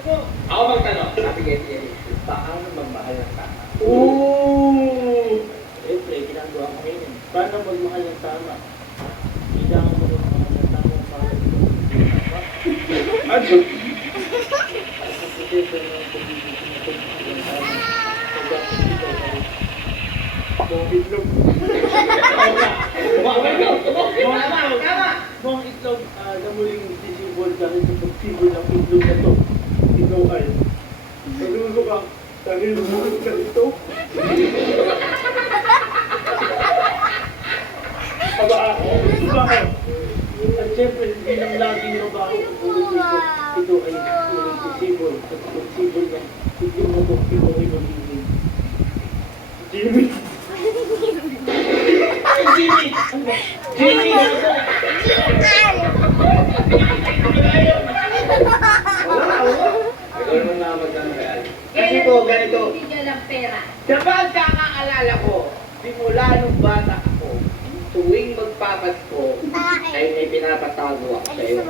Ako magtanong. Sige. Paano magmahal ng tama? Siyempre, ginagawa ko ngayon. Paano magmahal ng tama? Kailangan mo magmahal ng tama para Ano? Buong itlog, namuling sisibol dahil sa pagsibol ng itlog na to. Ikaw ay nalulo ka dahil lumulog ka dito. Bakit? At siyempre, hindi lang laging babae ang ulo dito. Ito ay namuling sisibol. At pagsibol niya, hindi mo ko ito ay magiging Jimmy! Jimmy! Jimmy! Ikaw naman na magtanong kay Ali. Kasi po, ganito. Hindi niya lang pera. Sa pagkakaalala ko, simula nung bata ako, tuwing magpapasko, ay may pinapatago ako sa'yo.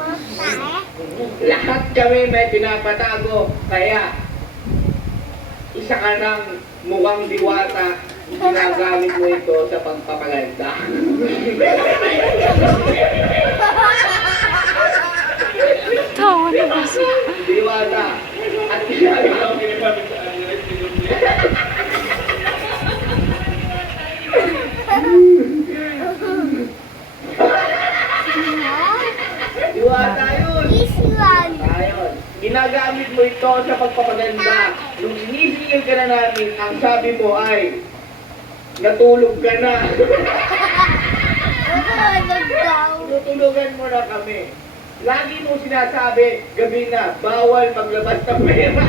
Lahat kami may pinapatago, kaya isa ka ng mukhang diwata, ginagamit mo ito sa pagpapaganda. Tawa na ba siya? Diwata. At ginagawa mo Diwata yun. Ayun. Ginagamit mo ito sa pagpapaganda. Nung sinisingil ka na namin, ang sabi mo ay, natulog ka na. Tutulugan mo na kami. Lagi mo sinasabi, gabi na, bawal maglabas ng pera.